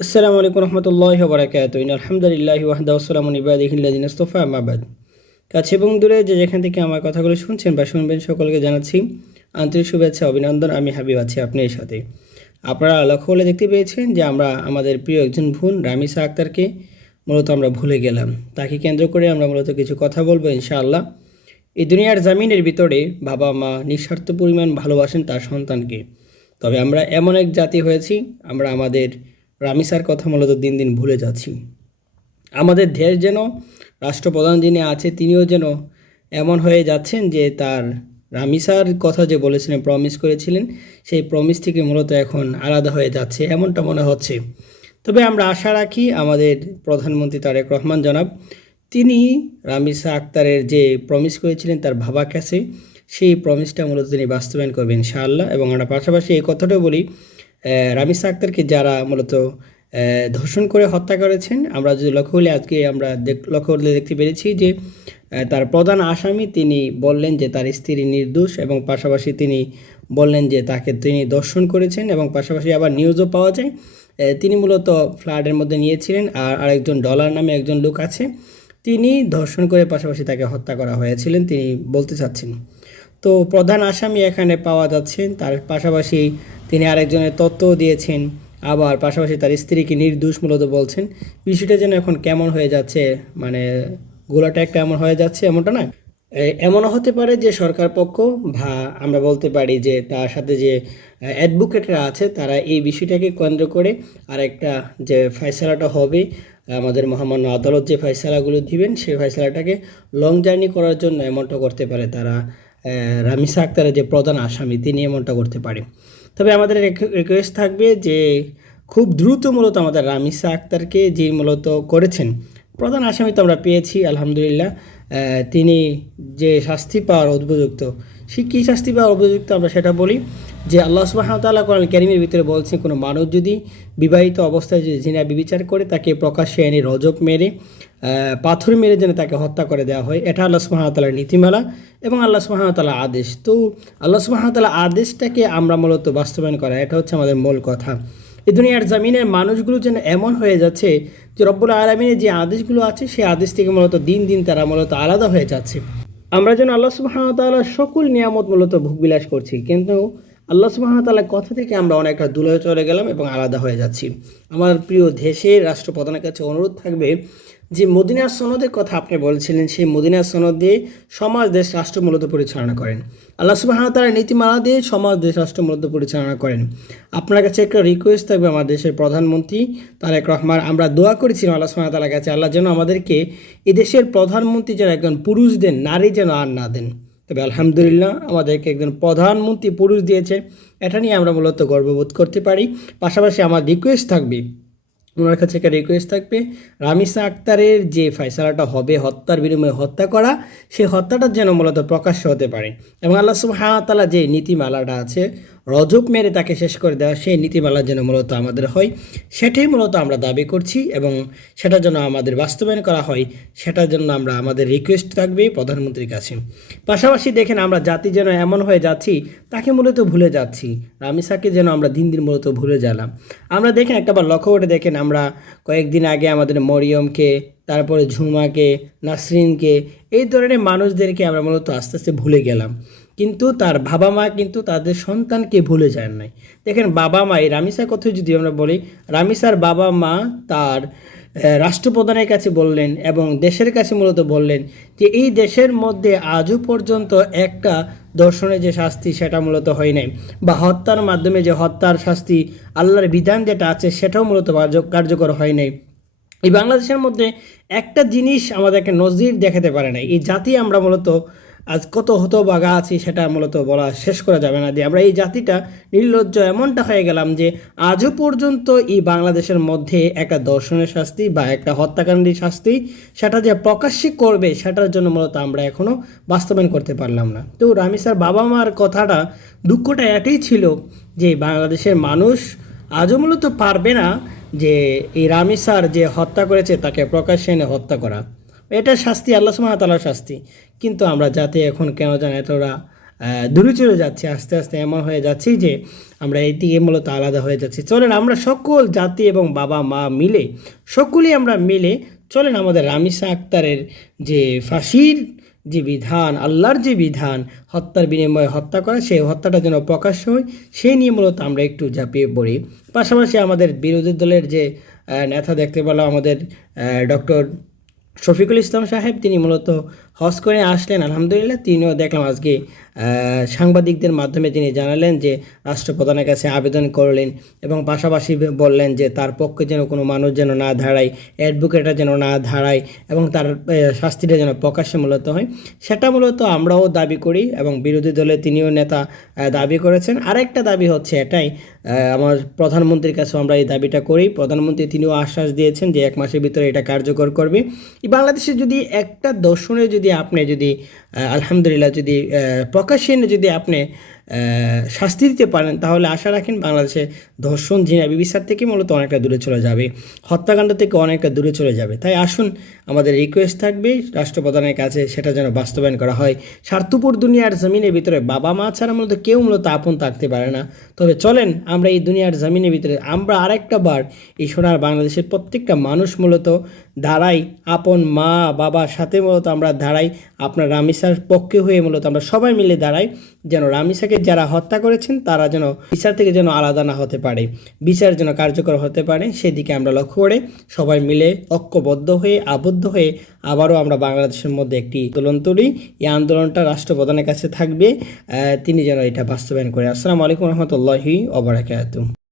আসসালামু আলাইকুম রহমতুল্লাহি ওয়া বারাকাতুহু। আলহামদুলিল্লাহি ওয়াহদাহু ওয়াসসালামু আলা ইবাদিহিল্লাযিনা ইসতাফা আম্মা বাদ। কাছে এবং দূরে যে যেখান থেকে আমার কথাগুলো শুনছেন বা শুনবেন সকলকে জানাচ্ছি আন্তরিক শুভেচ্ছা অভিনন্দন। আমি হাবিব আছি আপনার সাথে। আপনারা লক্ষ্য করে দেখতে পেয়েছেন যে আমরা আমাদের প্রিয় একজন বোন রামিসা আক্তারকে মূলত আমরা ভুলে গেলাম। তাকে কেন্দ্র করে আমরা মূলত কিছু কথা বলবো ইনশাআল্লাহ। এই দুনিয়ার জামিনের ভিতরে বাবা মা নিঃস্বার্থ পরিমাণ ভালোবাসেন তার সন্তানকে। তবে আমরা এমন এক জাতি হয়েছি, আমরা আমাদের রামিসার কথা মূলত দিন দিন ভুলে যাচ্ছি। আমাদের দেশ যেন, রাষ্ট্রপ্রধান যিনি আছে তিনিও যেন এমন হয়ে যাচ্ছেন যে তার রামিসার কথা যে বলেছিলেন, প্রমিস করেছিলেন, সেই প্রমিস থেকে মূলত এখন আলাদা হয়ে যাচ্ছে এমনটা মনে হচ্ছে। তবে আমরা আশা রাখি আমাদের প্রধানমন্ত্রী তারেক রহমান জনাব, তিনি রামিসা আক্তারের যে প্রমিস করেছিলেন তার বাবার কাছে, সেই প্রমিসটা মূলত তিনি বাস্তবায়ন করবেন ইনশাআল্লাহ। এবং আমরা পাশাপাশি এই কথাটাও বলি, রামিসা আক্তারকে যারা মূলত ধর্ষণ করে হত্যা করেছেন, আমরা যদি লক্ষ্য করি আজকে আমরা লক্ষ্য করলে দেখতে পেরেছি যে তার প্রধান আসামি তিনি বললেন যে তার স্ত্রী নির্দোষ, এবং পাশাপাশি তিনি বললেন যে তাকে তিনি ধর্ষণ করেছেন, এবং পাশাপাশি আবার নিউজও পাওয়া যায় তিনি মূলত ফ্ল্যাটের মধ্যে নিয়েছিলেন। আর আরেকজন ডলার নামে একজন লোক আছে, তিনি ধর্ষণ করে পাশাপাশি তাকে হত্যা করা হয়েছিলেন তিনি বলতে চাচ্ছেন। তো প্রধান আসামি এখানে পাওয়া যাচ্ছে, তার পাশাপাশি তিনি আরেকজনের তথ্যও দিয়েছেন, আবার পাশাপাশি তার স্ত্রীকে নির্দোষ মূলত বলছেন। বিষয়টা যেন এখন কেমন হয়ে যাচ্ছে, মানে গোলাটা একটা এমন হয়ে যাচ্ছে, এমনটা না। এমনও হতে পারে যে সরকার পক্ষ বা আমরা বলতে পারি যে তার সাথে যে অ্যাডভোকেটরা আছে তারা এই বিষয়টাকে কেন্দ্র করে আর একটা যে ফয়সালাটা হবে, আমাদের মহামান্য আদালত যে ফয়সালাগুলো দিবেন সেই ফয়সালাটাকে লং জার্নি করার জন্য এমনটা করতে পারে তারা। রামিসা আক্তারের যে প্রধান আসামি তিনি এমনটা করতে পারে। তবে আমাদের রিকোয়েস্ট থাকবে যে খুব দ্রুত মূলত আমাদের রামিসা আক্তারকে যে মূলত করেছেন, প্রধান আসামি তো আমরা পেয়েছি আলহামদুলিল্লাহ। তিনি যে শাস্তি পাওয়ার উপযুক্ত, সে কী শাস্তি পাওয়ার উপযুক্ত আমরা সেটা বলি যে আল্লাহ সুবহানাহু ওয়া তাআলা কোরআন কারীমের ভিতরে বলছেন, কোনো মানুষ যদি বিবাহিত অবস্থায় যদি জিনা বিবিচার করে তাকে প্রকাশ্যে এনে রজব মেরে পাথর মেরে যেন তাকে হত্যা করে দেওয়া হয়, এটা আল্লাহ সুবহানাহু ওয়া তাআলার নীতিমালা এবং আল্লাহ সুবহানাহু ওয়া তাআলার আদেশ। তো আল্লাহ সুবহানাহু ওয়া তাআলার আদেশটাকে আমরা মূলত বাস্তবায়ন করা, এটা হচ্ছে আমাদের মূল কথা। এই দুনিয়ার জামিনের মানুষগুলো যেন এমন হয়ে যাচ্ছে যে রব্বুল আলামিনের যে আদেশগুলো আছে সেই আদেশ থেকে মূলত দিন দিন তারা মূলত আলাদা হয়ে যাচ্ছে। আমরা যেন আল্লাহ সুবহানাহু ওয়া তাআলার সকল নিয়ামত মূলত ভোগবিলাস করছি, কিন্তু আল্লাহ সুবহানাহু ওয়া তাআলার কথা থেকে আমরা অনেকটা দূরে চলে গেলাম এবং আলাদা হয়ে যাচ্ছি। আমার প্রিয় দেশের রাষ্ট্রপ্রধানের কাছে অনুরোধ থাকবে যে মদিনা সনদের কথা আপনি বলছিলেন, সেই মদিনা সনদ দিয়ে সমাজ দেশ রাষ্ট্র মূলত পরিচালনা করেন। আল্লাহ সুবহানাহু ওয়া তাআলার নীতিমালা দিয়ে সমাজ দেশ রাষ্ট্র মূলত পরিচালনা করেন। আপনার কাছে একটা রিকোয়েস্ট থাকবে, আমার দেশের প্রধানমন্ত্রী তারেক রহমান, আমরা দোয়া করেছিলাম আল্লাহ সুবহানাহু ওয়া তাআলার কাছে, আল্লাহ যেন আমাদেরকে এই দেশের প্রধানমন্ত্রী যেন একজন পুরুষ দেন, নারী যেন আর না দেন। তবে আলহামদুলিল্লাহ আমাদেরকে একজন প্রধানমন্ত্রী পুরুষ দিয়েছে, এটা নিয়ে আমরা মূলত গর্ববোধ করতে পারি। পাশাপাশি আমার রিকোয়েস্ট থাকবে, ওনার কাছে একটা রিকোয়েস্ট থাকবে, রামিসা আক্তারের যে ফয়সালাটা হবে হত্যার বিনিময়ে হত্যা করা, সেই হত্যাটা যেন মূলত প্রকাশ্য হতে পারে, এবং আল্লাহ সুবহানাহু ওয়া তাআলা যে নীতিমালাটা আছে রজব মেরে তাকে শেষ করে দেওয়া, সেই নীতিমালা যেন মূলত আমাদের হয়, সেটাই মূলত আমরা দাবি করছি, এবং সেটা যেন আমাদের বাস্তবায়ন করা হয়, সেটার জন্য আমরা আমাদের রিকোয়েস্ট থাকবে প্রধানমন্ত্রীর কাছে। পাশাপাশি দেখেন আমরা জাতি যেন এমন হয়ে যাচ্ছি, তাকে মূলত ভুলে যাচ্ছি, রামিসাকে যেন আমরা দিন দিন মূলত ভুলে গেলাম। আমরা দেখেন একটাবার লক্ষ্য করে দেখেন, আমরা কয়েকদিন আগে আমাদের মরিয়মকে, তারপরে ঝুমাকে, নাসরিনকে, এই ধরনের মানুষদেরকে আমরা মূলত আস্তে আস্তে ভুলে গেলাম, কিন্তু তার বাবা মা কিন্তু তাদের সন্তানকে ভুলে যান নাই। দেখেন বাবা মা, এই রামিসার কথা যদি আমরা বলি, রামিসার বাবা মা তার রাষ্ট্রপ্রধানের কাছে বললেন এবং দেশের কাছে মূলত বললেন যে এই দেশের মধ্যে আজও পর্যন্ত একটা ধর্ষণের যে শাস্তি সেটা মূলত হয় নাই, বা হত্যার মাধ্যমে যে হত্যার শাস্তি আল্লাহর বিধান যেটা আছে সেটাও মূলত কার্যকর হয় নাই। এই বাংলাদেশের মধ্যে একটা জিনিস আমাদেরকে নজির দেখাতে পারে না, এই জাতি আমরা মূলত আজ কত হতভাগা আছি সেটা মূলত বলা শেষ করা যাবে না। দিয়ে আমরা এই জাতিটা নির্লজ্জ এমনটা হয়ে গেলাম যে আজও পর্যন্ত এই বাংলাদেশের মধ্যে একটা ধর্ষণের শাস্তি বা একটা হত্যাকাণ্ডের শাস্তি সেটা যে প্রকাশ্যে করবে সেটার জন্য মূলত আমরা এখনও বাস্তবায়ন করতে পারলাম না। তো রামিসার বাবা মার কথাটা, দুঃখটা এটাই ছিল যে বাংলাদেশের মানুষ আজও মূলত পারবে না যে এই রামিসার যে হত্যা করেছে তাকে প্রকাশ্যে এনে হত্যা করা, এটা শাস্তি আল্লাহ সুবহানাহু ওয়া তাআলার শাস্তি। কিন্তু আমরা জাতি এখন কেন জানি এতটা দূরে চলে যাচ্ছি, আস্তে আস্তে এমন হয়ে যাচ্ছি যে আমরা এই দিকে মূলত আলাদা হয়ে যাচ্ছি। চলেন আমরা সকল জাতি এবং বাবা মা মিলে, সকলেই আমরা মিলে চলেন আমাদের রামিসা আক্তারের যে ফাঁসির যে বিধান, আল্লাহর যে বিধান, হত্যার বিনিময়ে হত্যা করা, সেই হত্যাটা যেন প্রকাশ্য হয়, সেই নিয়ে মূলত আমরা একটু ঝাঁপিয়ে পড়ি। পাশাপাশি আমাদের বিরোধী দলের যে নেতা দেখতে পেলাম, আমাদের ডক্টর শফিকুল ইসলাম সাহেব, তিনি মূলত হজ করে আসলেন, আলহামদুলিল্লাহ। তিনিও দেখলাম আজকে সাংবাদিকদের মাধ্যমে তিনি জানালেন যে রাষ্ট্রপ্রধানের কাছে আবেদন করলেন এবং পাশাপাশি বললেন যে তার পক্ষে যেন কোনো মানুষ যেন না দাঁড়ায়, অ্যাডভোকেটরা যেন না দাঁড়ায় এবং তার শাস্তিটা যেন প্রকাশ্যে মূলত হয়। সেটা মূলত আমরাও দাবি করি এবং বিরোধী দলে তিনিও নেতা দাবি করেছেন। আরেকটা দাবি হচ্ছে এটাই, আমার প্রধানমন্ত্রীর কাছেও আমরা এই দাবিটা করি। প্রধানমন্ত্রী তিনিও আশ্বাস দিয়েছেন যে 1 মাসের ভিতরে এটা কার্যকর করবে। বাংলাদেশে যদি একটা দর্শনে যদি আপনি যদি আলহামদুলিল্লাহ যদি প্রকাশ্যে এনে যদি আপনি শাস্তি দিতে পারেন, তাহলে আশা রাখেন বাংলাদেশে ধর্ষণ, জিনা, ব্যভিচার থেকে মূলত অনেকটা দূরে চলে যাবে, হত্যাকাণ্ড থেকে অনেকটা দূরে চলে যাবে। তাই আসুন, আমাদের রিকোয়েস্ট থাকবে রাষ্ট্রপ্রধানের কাছে সেটা যেন বাস্তবায়ন করা হয়। স্বার্থপর দুনিয়ার জমিনের ভিতরে বাবা মা ছাড়া মূলত কেউ মূলত আপন থাকতে পারে না। তবে চলেন আমরা এই দুনিয়ার জমিনের ভিতরে আমরা আরেকটা বার এই সোনার বাংলাদেশের প্রত্যেকটা মানুষ মূলত দাঁড়াই, আপন মা বাবার সাথে মূলত আমরা দাঁড়াই, আপনার রামিসার পক্ষে হয়ে মূলত আমরা সবাই মিলে দাঁড়াই, যেন রামিসাকে যারা হত্যা করেছেন তারা যেন বিচার থেকে যেন আলাদা না হতে পারে, বিচার যেন কার্যকর হতে পারে, সেদিকে আমরা লক্ষ্য করে সবাই মিলে ঐক্যবদ্ধ হয়ে আবদ্ধ হয়ে আবারও আমরা বাংলাদেশের মধ্যে একটি আন্দোলন তুলি। এই আন্দোলনটা রাষ্ট্রপ্রধানের কাছে থাকবে, তিনি যেন এটা বাস্তবায়ন করে। আসসালামু আলাইকুম রহমতুল্লাহি ওয়া বারাকাতুহু।